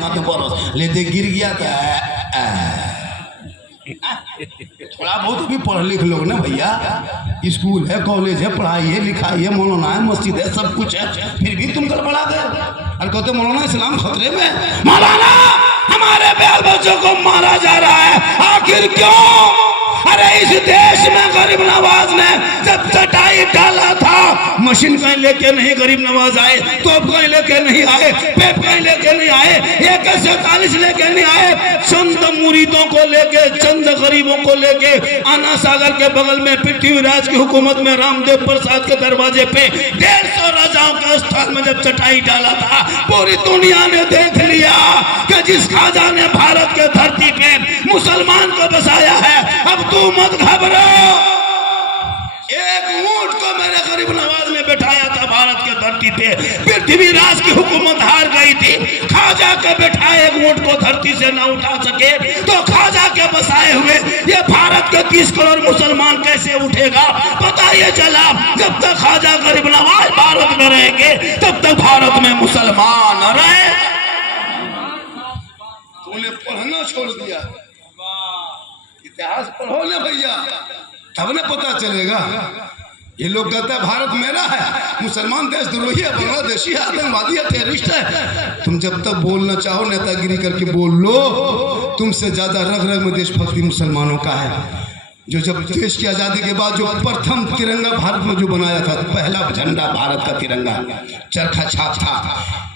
माथे बरस लेते गिर गया थोड़ा बहुत भी पढ़ लिख लोग ना भैया, स्कूल है, कॉलेज है, पढ़ाई है, लिखाई है, मौलाना है, मस्जिद है, सब कुछ है, फिर भी तुम गड़बड़ा गए। और कहते मौलाना इस्लाम खतरे में। मौलाना हमारे बाल बच्चों को मारा जा रहा है, आखिर क्यों? अरे इस देश में गरीब नवाज ने जब चटाई डाला था, मशीन कहीं लेके नहीं गरीब नवाज आए, तोप कहीं लेके नहीं आए, पेप कहीं लेके नहीं आए, AK-47 लेके नहीं आए, चंद मुरीदों को लेके, चंद गरीबों को लेके आना सागर के बगल में पृथ्वीराज की हुकूमत में रामदेव प्रसाद के दरवाजे पे 150 राजाओं के स्थान में जब चटाई डाला था, पूरी दुनिया ने देख लिया कि जिस खाजा ने भारत के धरती पे मुसलमान को बसाया है, अब तू मत घबरा। एक ऊंट को मेरे गरीब नवाज ने बैठाया था भारत के धरती पे, पृथ्वीराज की हुकूमत हार गई थी, खाजा के बैठाए एक ऊंट को धरती से ना उठा सके, तो खाजा के बसाए हुए ये भारत के 30 करोड़ मुसलमान कैसे उठेगा? पता ये चला जब तक खाजा गरीब नवाज भारत में रहेंगे तब तक भारत में मुसलमान रहे। तूने पढ़ना छोड़ दिया, इतिहास पढ़ो ना भैया, तब ना पता चलेगा। ये लोग कहते हैं भारत मेरा है, मुसलमान देशद्रोही है, बांग्लादेशी है, आतंकवादी है, टेररिस्ट है। तुम जब तक बोलना चाहो नेतागिरी करके बोल लो, तुमसे ज्यादा रग रग में देशभक्ति मुसलमानों का है। जो जब देश की आज़ादी के बाद जो प्रथम तिरंगा भारत में जो बनाया था, पहला झंडा भारत का तिरंगा चरखा छाप था,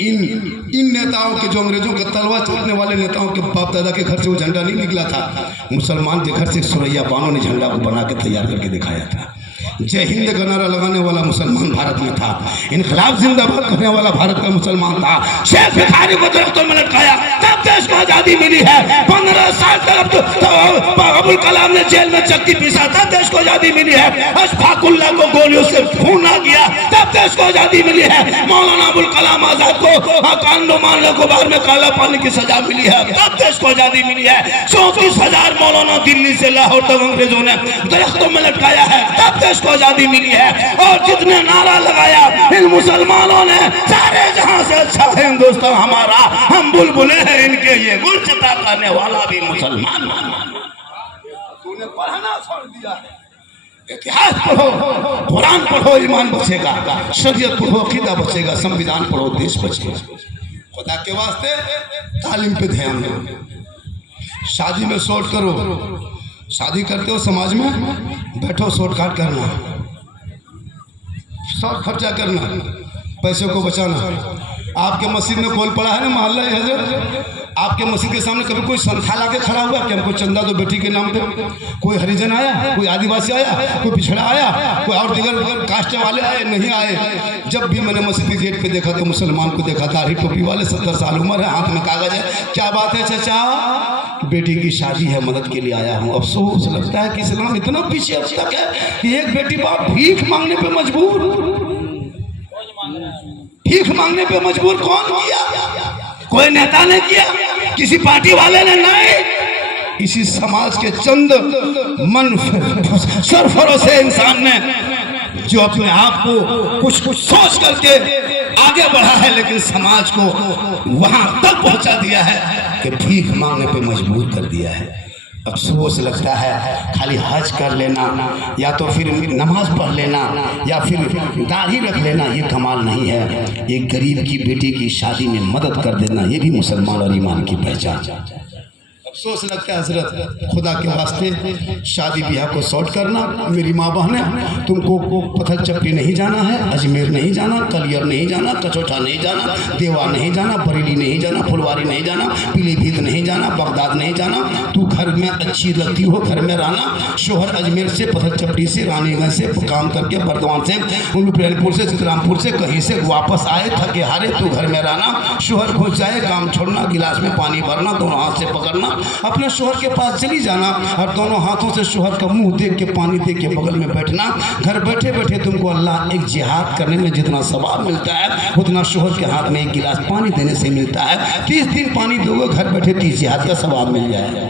इन नेताओं के, जो अंग्रेजों के तलवार चलाने वाले नेताओं के बाप दादा के घर से वो झंडा नहीं निकला था, मुसलमान के घर से सुरैया बानों ने झंडा को बना के तैयार करके दिखाया था। जय हिंद का नारा लगाने वाला मुसलमान भारत में था, इनकलाब जिंदाबाद करने वाला भारत का मुसलमान था। शेख भिखारी को दरख्तों में लटकाया तब देश को आजादी मिली है। 15 साल तक तो अबुल कलाम ने जेल में चक्की पीसा तब देश को आजादी मिली है। अशफाकुल्लाह को गोलियों से खून ना किया तब देश को आजादी मिली है। मौलाना अबुल कलाम आजाद को कांडोमान निकोबार में काला पानी की सजा मिली है तब देश को आजादी मिली है। 34,000 मौलाना दिल्ली से लाहौर तक अंग्रेजों ने दरख्तों में लटकाया है तब देश को आजादी मिली है। और जितने नारा लगाया इन मुसलमानों ने, सारे जहां से अच्छा हिंदुस्तान हमारा, हम बुलबुले हैं इनके, ये गुलचिता करने वाला भी मुसलमान। तूने पढ़ना छोड़ दिया है। इतिहास पढ़ो, कुरान पढ़ो, ईमान बचेगा, शरीयत पढ़ो, अकीदा बचेगा, संविधान पढ़ो, देश बचेगा। खुदा के वास्ते तालीम पे ध्यान दो। शादी में शॉर्ट करो, शादी करते हो समाज में, बैठो शॉर्टकट करना, शॉर्ट खर्चा करना, पैसे को बचाना। आपके मस्जिद में कॉल पड़ा है ना मोहल्ला हजरत, आपके मस्जिद के सामने कभी कोई संस्था लाके खड़ा हुआ कि हमको चंदा दो बेटी के नाम पे? कोई हरिजन आया, कोई आदिवासी आया, कोई पिछड़ा आया, कोई और दिगर कास्ट वाले आए? नहीं आए। जब भी मैंने मस्जिद के गेट पे देखा तो मुसलमान को देखा, दाढ़ी टोपी वाले, 70 साल उम्र है, हाथ में कागज है। क्या बात है चाचा? बेटी की शादी है, मदद के लिए आया हूँ। अफसोस लगता है कि इस्लाम इतना पीछे अब तक है कि एक बेटी बाप भीख मांगने पे मजबूर। भीख मांगने पे मजबूर कौन किया? कोई नेता ने किया, किसी पार्टी वाले ने नहीं, इसी समाज के चंद मन सरफरों से इंसान ने, जो अपने आप को कुछ सोच करके आगे बढ़ा है, लेकिन समाज को वहां तक पहुंचा दिया है कि भीख मांगने पे मजबूर कर दिया है। अफसोस लगता है खाली हज कर लेना या तो फिर नमाज पढ़ लेना या फिर दाढ़ी रख लेना ये कमाल नहीं है। एक गरीब की बेटी की शादी में मदद कर देना ये भी मुसलमान और ईमान की पहचान। अफसोस लगता है हजरत, खुदा के वास्ते शादी ब्याह को शॉर्ट करना। मेरी माँ बहनें, तुमको पत्थर चप्पी नहीं जाना है, अजमेर नहीं जाना, कलियर नहीं जाना, कचौटा नहीं जाना, देवा नहीं जाना, बरेली नहीं जाना, फुलवारी नहीं जाना, पीलीभीत नहीं जाना, बगदाद नहीं जाना। तू घर में अच्छी लगती हो, घर में रहना। शोहर अजमेर से, पत्थर चप्पी से, रानीगंज से काम करके, बर्दवान से, उल्लूपुर से, चितरामपुर से कहीं से वापस आए थके हारे, तू घर में रहना। शोहर घुस जाए, काम छोड़ना, गिलास में पानी भरना, दोनों हाथ से पकड़ना, अपने शोहर के पास चली जाना और दोनों हाथों से शोहर का मुंह देख के, पानी देख के बगल में बैठना। घर बैठे बैठे तुमको अल्लाह एक जिहाद करने में जितना सवाब मिलता है उतना शोहर के हाथ में एक गिलास पानी देने से मिलता है। 30 दिन पानी दोगे, घर बैठे 30 जिहाद का सवाब मिल जाएगा।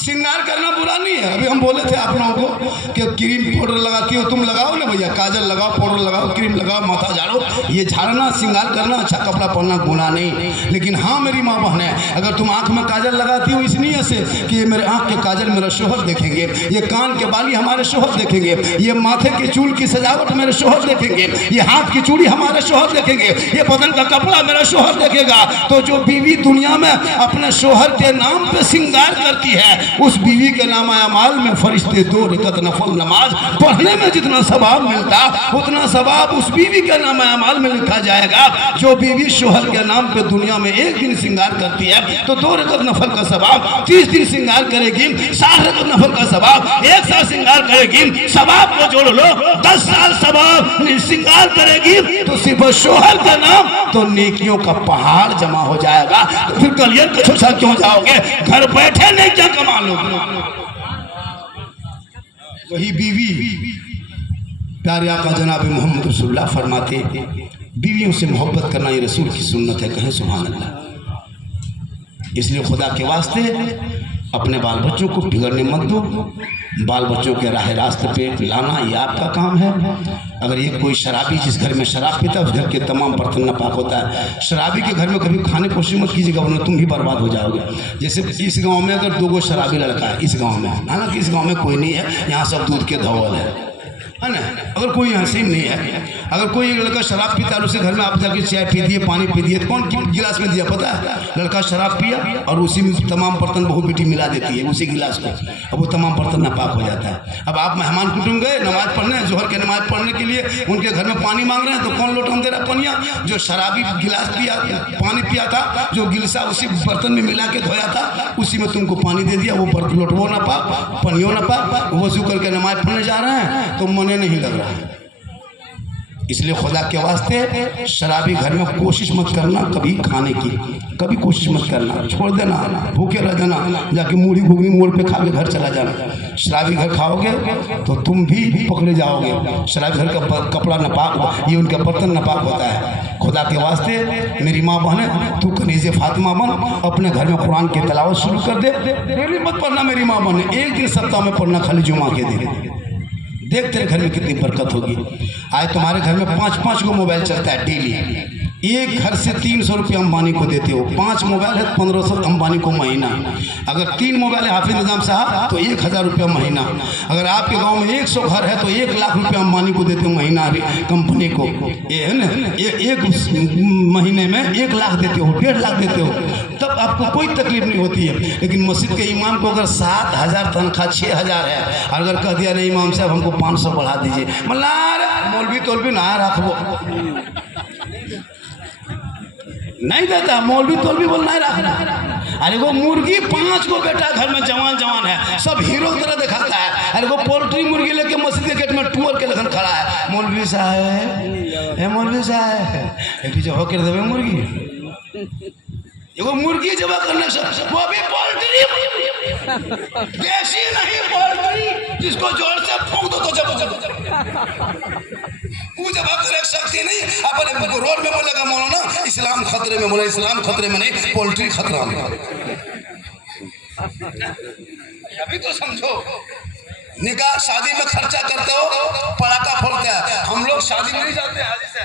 श्रृंगार करना बुरा नहीं है। अभी हम बोले थे आप लोगों को कि क्रीम पाउडर लगाती हो, तुम लगाओ ना भैया, काजल लगाओ, पाउडर लगाओ, क्रीम लगाओ, माथा झाड़ो, ये झाड़ना श्रृंगार करना, अच्छा कपड़ा पहनना गुनाह नहीं। लेकिन हाँ मेरी माँ बहन है, अगर तुम आँख में काजल लगाती हो इस नीयत से कि ये मेरे आँख के काजल मेरा शोहर देखेंगे, ये कान के बाली हमारे शोहर देखेंगे, ये माथे के चूल की सजावट मेरे शोहर देखेंगे, ये हाथ की चूड़ी हमारे शोहर देखेंगे, ये बदन का कपड़ा मेरा शोहर देखेगा, तो जो बीवी दुनिया में अपने शोहर के नाम पे श्रृंगार करती है, उस बीवी के नाम अमाल में फरिश्ते 2 रकात नफल नमाज पढ़ने में जितना सवाब मिलता, उतना सवाब उस बीवी के नाम अमाल में लिखा जाएगा। जो बीवी शोहर के नाम पे दुनिया में एक दिन श्रृंगार करती है तो 2 रकात नफल का सवाब, 30 दिन श्रृंगार करेगी 60 रकात नफल का सवाब, 1 साल श्रृंगार करेगी, सवाब को जोड़ लो 10 साल सवाब श्रृंगार करेगी तो सिर्फ शोहर के नाम तो नेकियों का पहाड़ जमा हो जाएगा। तो फिर कलियर कछो सा क्यों जाओगे, घर बैठे नहीं क्या कमा लोगे। वही बीवी प्यारे आका जनाब मोहम्मद रसूलुल्लाह फरमाते, बीवियों से मोहब्बत करना ये रसूल की सुन्नत है, कहें सुभान अल्लाह। इसलिए खुदा के वास्ते अपने बाल बच्चों को बिगड़ने मत दो, बाल बच्चों के राह रास्ते पे लाना ये आपका काम है। अगर ये कोई शराबी जिस घर में शराब पीता है उस घर के तमाम बर्तन नापाक होता है। शराबी के घर में कभी खाने की कोशिश मत कीजिएगा वरना तुम भी बर्बाद हो जाओगे। जैसे इस गांव में अगर 2 शराबी लड़का है इस गांव में, हालांकि इस गांव में कोई नहीं है, यहाँ सब दूध के धवल है ना। अगर कोई यहाँ से नहीं है, अगर कोई लड़का शराब पीता है उसे घर में आप जाके चाय पी दिए, पानी पी दिए, तो कौन गिलास में दिया पता है? लड़का शराब पिया और उसी में तमाम बर्तन बहू बेटी मिला देती है उसी गिलास को, अब वो तमाम बर्तन नापाक हो जाता है। अब आप मेहमान कुटुंब गए नमाज पढ़ने, जोहर के नमाज पढ़ने के लिए उनके घर में पानी मांग रहे हैं, तो कौन लोटन दे रहा पनिया? जो शराबी गिलास पिया पानी पिया था, जो गिलसा उसी बर्तन में मिला के धोया था, उसी में तुमको पानी दे दिया, वो बर्तन लोटवो ना पाक, पनियो ना पाक, वजू करके नमाज पढ़ने जा रहे हैं तो मने नहीं लग रहा है। इसलिए खुदा के वास्ते शराबी घर में कोशिश मत करना कभी खाने की, कभी कोशिश मत करना, छोड़ देना, भूखे रह जाना, जाके मूढ़ी घुगनी मोड़ पे खा के घर चला जाना। शराबी घर खाओगे तो तुम भी पकड़े जाओगे। शराबी घर का कपड़ा नापाक, ये उनका बर्तन नापाक होता है। खुदा के वास्ते मेरी माँ बहने, तू कनीज़े फातिमा बन, अपने घर में कुरान की तिलावत शुरू कर दे। डेली मत पढ़ना मेरी माँ बहने, एक दिन सप्ताह में पढ़ना, खाली जुमा के दिन। देख तेरे घर में कितनी बरकत होगी। आज तुम्हारे घर में 5-5 गो मोबाइल चलता है डेली, एक घर से 300 रुपये अंबानी को देते हो, 5 मोबाइल है 1500 अंबानी को महीना। अगर 3 मोबाइल है हाफिज निजाम साहब तो 1000 रुपया महीना। अगर आपके गांव में 100 घर है तो 1 लाख रुपया अंबानी को देते हो महीना कंपनी को, ये है ना, एक महीने में 1 लाख देते हो, 1.5 लाख देते हो, तब आपको कोई तकलीफ नहीं होती है। लेकिन मस्जिद के इमाम को अगर 7000 तनख्वाह 6000 है, अगर कह दिया नहीं इमाम साहब हमको 500 बढ़ा दीजिए, मतलब मौलवी तौलवी ना रखो, नहीं देता मौलवी तौलवी बोल नहीं रखना। अरे वो मुर्गी 5 गो बेटा घर में जवान जवान है, सब हीरो की तरह दिखाता है। अरे वो पोल्ट्री मुर्गी लेके मस्जिद के गेट में टूअर के लेखन खड़ा है, मौलवी साहब है, मौलवी साहब पीछे होकर देवे मुर्गी, वो मुर्गी जब करने से वो भी पोल्ट्री, देसी नहीं पोल्ट्री, जिसको जोर से फूंक दो तो जब जब कर सकती नहीं। अपने रोड में बोलेगा मौलाना इस्लाम खतरे में, बोला इस्लाम खतरे में नहीं, पोल्ट्री खतरा में। अभी तो समझो, निकाह शादी में खर्चा करते हो, पटाखा फोड़ते हैं, हम लोग शादी में नहीं जाते हाजी से,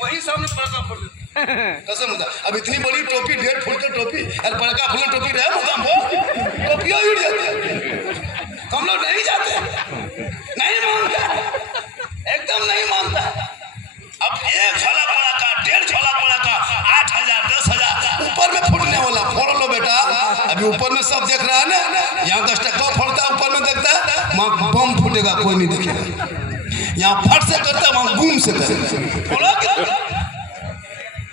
वही सामने पटाखा फोड़ते कसम होता। अब इतनी बड़ी टोपी 1.5 फुट की टोपी और पटाखा फूल टोपी रहे टोपियाँ उड़ जाती, हम लोग नहीं जाते, नहीं मानता, एकदम नहीं मानता। अब 1 झोला पटाखा, 1.5 झोला पटाखा, 8000 10,000 ऊपर में फूटने वाला, फोड़ लो बेटा। अभी ऊपर में सब देख रहा है ना, यहाँ 10 टक्का फोड़ता है, ऊपर में देखता है वहाँ बम फूटेगा, कोई नहीं देखेगा। यहाँ फट से करता है, वहाँ गुम से करेगा,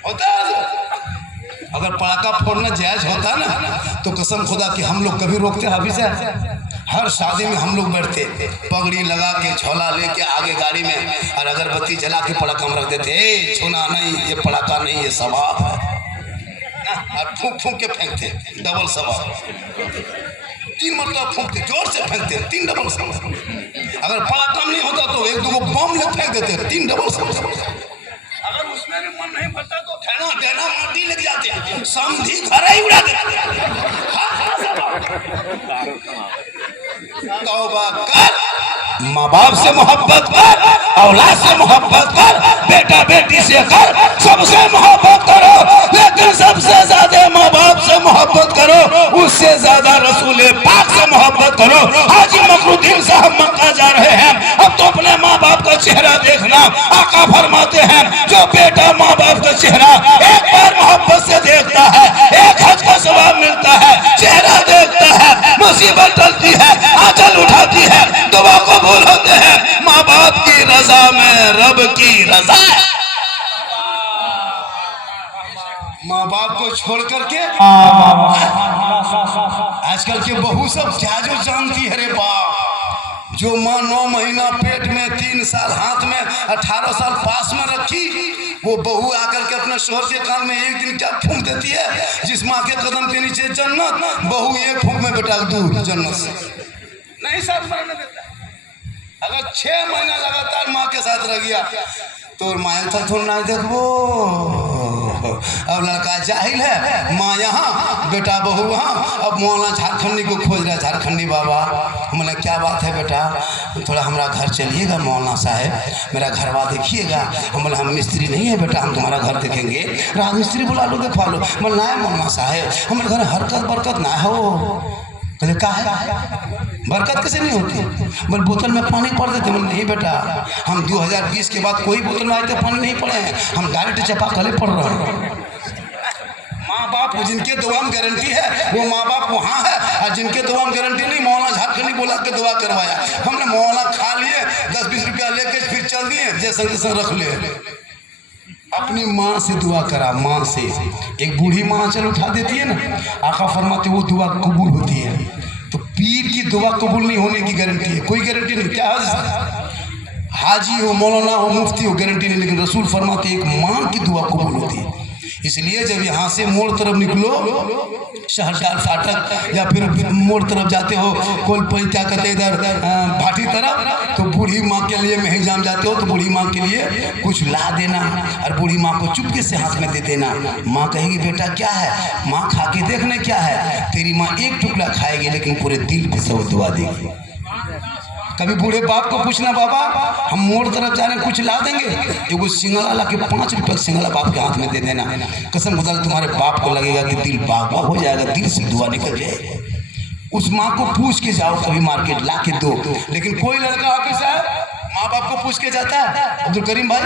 होता है। अगर पटाखा फोड़ना जायज होता ना तो कसम खुदा कि हम लोग कभी रोकते हाफिज है। हर शादी में हम लोग बैठते, पगड़ी लगा के झोला लेके आगे गाड़ी में, और अगरबत्ती जला के पटाखा में रख देते, छूना नहीं, ये पटाखा नहीं, ये सवाब है, और फूंक फूंक के फेंकते, डबल सवाब। 3 मरतबा फूंकते, जोर से फेंकते, 3 डबल सवाब। अगर पटाखा नहीं होता तो 1-2 बम ले फेंक देते, 3 डबल सवाब। अगर उसमें भी मन नहीं भरता तो ठेना माटी लग जाते, समधी घर ही उड़ा देते। तौबा कर, माँ बाप से मोहब्बत कर, औलाद से मोहब्बत कर, बेटा बेटी से कर, सबसे मोहब्बत करो, लेकिन सबसे ज्यादा माँ बाप से मोहब्बत करो, उससे ज्यादा रसूल पाक से मोहब्बत करो। हाजी मकरुद्दीन साहब मक्का जा रहे हैं, अब तो अपने माँ बाप का चेहरा देखना। आका फरमाते हैं जो बेटा माँ बाप का चेहरा एक बार मोहब्बत से देखता है, एक हज का सवाब मिलता है, चेहरा देखता है, मुसीबत टलती है, आंचल उठाती है, दुआ कबूल होते हैं। माँ बाप की रजा में रब की रजा है। माँ बाप को छोड़ करके आजकल के बहू सब क्या जो जानती है रे बाप। जो माँ 9 महीना पेट में, 3 साल हाथ में, 18 साल पास में रखी, वो बहू आकर के अपने शोहर के कान में एक दिन क्या फूंक देती है, जिस माँ के कदम के नीचे जन्नत, बहू एक फूंक में बेटा दूर जन्नत से नहीं साथ रहने देता। अगर 6 महीना लगातार माँ के साथ रह गया तो माया था थोड़ा ना देखो। अब लड़का जाहिल है, माँ यहाँ बेटा बहू वहाँ। अब मौलाना झारखंडी को खोज रहा है, झारखंडी बाबा। मैंने क्या बात है बेटा, थोड़ा हमारा घर चलिएगा मौलाना साहब, मेरा घरवा देखिएगा। बोले हम मिस्त्री नहीं है बेटा, हम तुम्हारा घर देखेंगे। राज मिस्त्री बुला लो, देखवा लो। बोले ना मौलाना साहब हमारे घर हरकत बरकत ना हो। कहते का है बरकत कैसे नहीं होती? बोले बोतल में पानी पड़ देते। बोले नहीं बेटा, हम 2020 के बाद कोई बोतल में आए थे पानी नहीं पड़े हैं, हम डायरेक्ट चापाकले पड़ रहे हैं। माँ बाप जिनके दुआ में गारंटी है वो माँ बाप वहाँ है, और जिनके दुआ में गारंटी नहीं, मौलाना झारखंडी बोला के दुआ करवाया। हमने मौलाना खा लिए, 10-20 रुपया लेके फिर चल दिए, जैसे रख ले। अपनी माँ से दुआ करा, माँ से। एक बूढ़ी माँ चल उठा देती है ना, आका फरमाते वो दुआ कबूल होती है। तो पीर की दुआ कबूल नहीं होने की गारंटी है, कोई गारंटी नहीं। क्या हाजी हो, मौलाना हो, मुफ्ती हो, गारंटी नहीं, लेकिन रसूल फरमाते एक माँ की दुआ कबूल होती है। इसलिए जब यहाँ से मोड़ तरफ निकलो, शहरदार फाटक या फिर मोड़ तरफ जाते हो, कोलपई क्या कहते इधर भाटी तरफ, तो बूढ़ी माँ के लिए मेहजाम जाते हो तो बूढ़ी माँ के लिए कुछ ला देना, और बूढ़ी माँ को चुपके से हाथ में दे देना। माँ कहेगी बेटा क्या है? माँ खा के देखने क्या है। तेरी माँ एक टुकड़ा खाएगी लेकिन पूरे दिल पे से वो दुआ देगी। कभी बूढ़े बाप को पूछना, बाबा हम मोड़ तरफ जा रहे हैं, कुछ ला देंगे? एगो सिंगला ला के 5 रुपये सिंगला बाप के हाथ में दे देना। कसम खुदा तुम्हारे बाप को लगेगा कि दिल बाग हो जाएगा, दिल से दुआ निकल जाएगी। उस माँ को पूछ के जाओ कभी मार्केट ला के दो। लेकिन कोई लड़का ऑफिस है माँ बाप को पूछ के जाता है? अब्दुल करीम भाई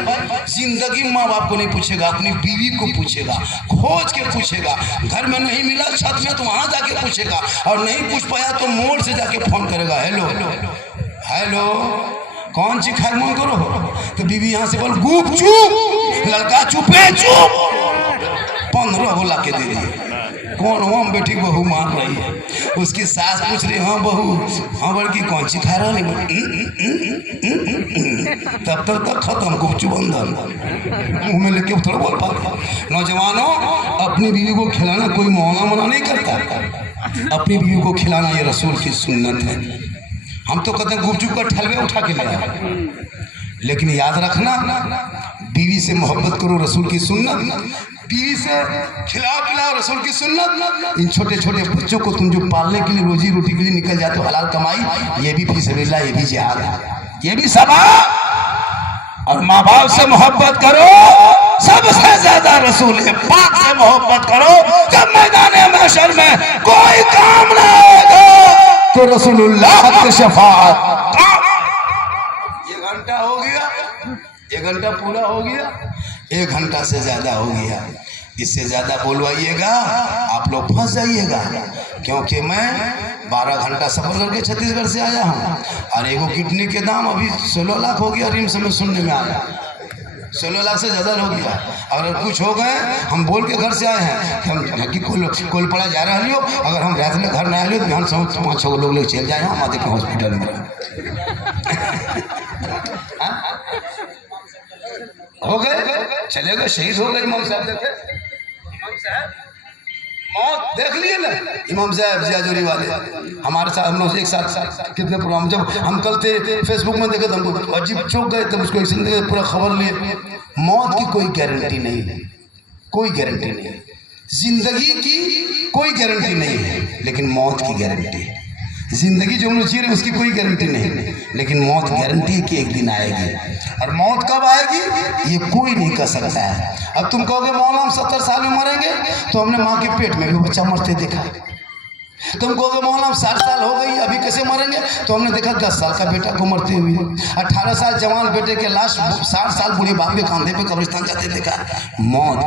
जिंदगी माँ बाप को नहीं पूछेगा, अपनी बीवी को पूछेगा, खोज के पूछेगा। घर में नहीं मिला, छत में तो वहां जाके पूछेगा, और नहीं पूछ पाया तो मोड़ से जाके फोन करेगा, हेलो हेलो कौन सी खाए मन करो? तो बीवी यहाँ से बोल गुप चुप, लड़का चुपे चुप, 15 बोला के दे दिए। कौन हो? हम बेटी बहू मान रही है। उसकी सास पूछ रही, हाँ बहू, हाँ बड़की कौन सी खा रहा नहीं? तब तक खत्म गुपचुप अंदर मुंह में लेके थोड़ा बोल पाते। नौजवानों, अपनी बीवी को खिलाना कोई मौना मना नहीं करता, अपनी बीवी को खिलाना ये रसूल की सुन्नत है। हम तो कहते हैं गुपचुप का ठलवे उठा के ले आओ, लेकिन याद रखना बीवी से मोहब्बत करो, रसूल की सुन्नत। बीवी से खिलाओ पिलाओ, रसूल की सुन्नत। इन छोटे छोटे बच्चों को तुम जो पालने के लिए, रोजी रोटी के लिए निकल जाते हो, हलाल कमाई, ये भी फी सबिलिल्लाह, ये भी जिहाद है, ये भी सवाब। और माँ बाप से मोहब्बत करो, सबसे ज्यादा रसूल पाक से मोहब्बत करो। जब मैदान महशर में कोई काम ना आएगा तो रसूलुल्लाह की शफाअत। 1 घंटा हो गया, 1 घंटा पूरा हो गया, 1 घंटा से ज्यादा हो गया। इससे ज्यादा बोलवाइएगा आप लोग फंस जाइएगा, क्योंकि मैं 12 घंटा सफर करके छत्तीसगढ़ से आया हूँ, और एगो किडनी के दाम अभी 16 लाख हो गया। रिम्स में सुनने में आया 16 लाख से ज़्यादा हो गया। अगर कुछ हो गए, हम बोल के घर से आए हैं कि हम कि कोल पड़ा जा रहा लियो, अगर हम रात में घर ना आए तो ध्यान से 5-6 लोग लेके चल जाए हम आते के हॉस्पिटल में। हो गए, चले गए, शहीद हो गए इमाम साहब। देखे इमाम साहब मौत देख लिए ना, इमाम साहब जियाजोरी वाले हमारे साथ, हम लोग एक साथ कितने प्रोग्राम, जब हम कल थे फेसबुक में देखे तो हमको अजीब चौंक गए, तब उसको एक पूरा खबर लिए। मौत की कोई गारंटी नहीं है, कोई गारंटी नहीं है। जिंदगी की कोई गारंटी नहीं है, लेकिन मौत की गारंटी है। जिंदगी जो हम लोग जी रहे उसकी कोई गारंटी नहीं, लेकिन मौत गारंटी है कि एक दिन आएगी। और मौत कब आएगी ये कोई नहीं कह सकता है। अब तुम कहोगे मौला हम 70 साल में मरेंगे, तो हमने माँ के पेट में भी बच्चा मरते देखा। तुम कहोगे मौला हम 60 साल हो गई अभी कैसे मरेंगे, तो हमने देखा 10 साल का बेटा को मरते हुए, 18 साल जवान बेटे के लाश 60 साल बूढ़े बाप के कंधे पे कब्रिस्तान जाते देखा। मौत